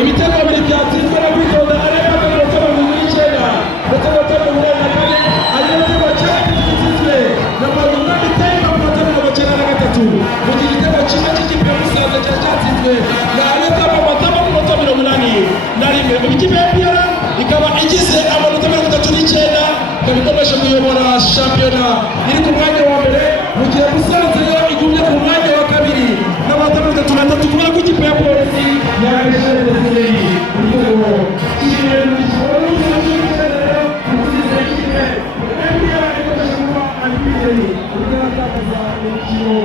ibitego bibiri byatsinzwe na kwitonda areba amanota mirongo icyenda ndetse amanota mirongo inani na kane ari igitego cya gitsinzwe na Magumba Temba ku manota mirongo icyenda na gatatu mu gihe igitego kimwe cy'ikipe ya Musanze cyari cyatsinzwe na Aleta Mama ku manota mirongo inani na rimwe mu ikipe ya APR ikaba igize amanota mirongo itatu n'icyenda ikaba ikomeje kuyobora shampiyona iri ku mwanya wa mbere mu gihe Musanze yo igumye ku mwanya wa kabiri n'amanota mirongo itatu n'atatu kubera ko ikipe ya Polisi yaje Desiree igitego cy'ibintu gishobora kuba cy'igitego umusize ikipe APR ikomeje kuba aribiteri igaragaza umukino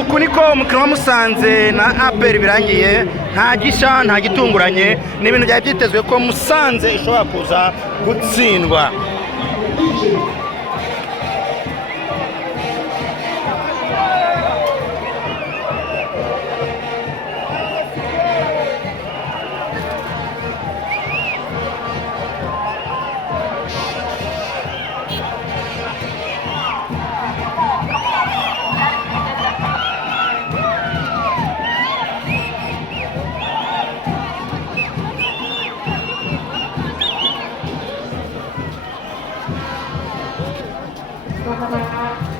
uku niko umukino wa Musanze na APR birangiye, nta gisha nta gitunguranye, ni ibintu byari byitezwe ko Musanze ishobora kuza gutsindwa. Thank you.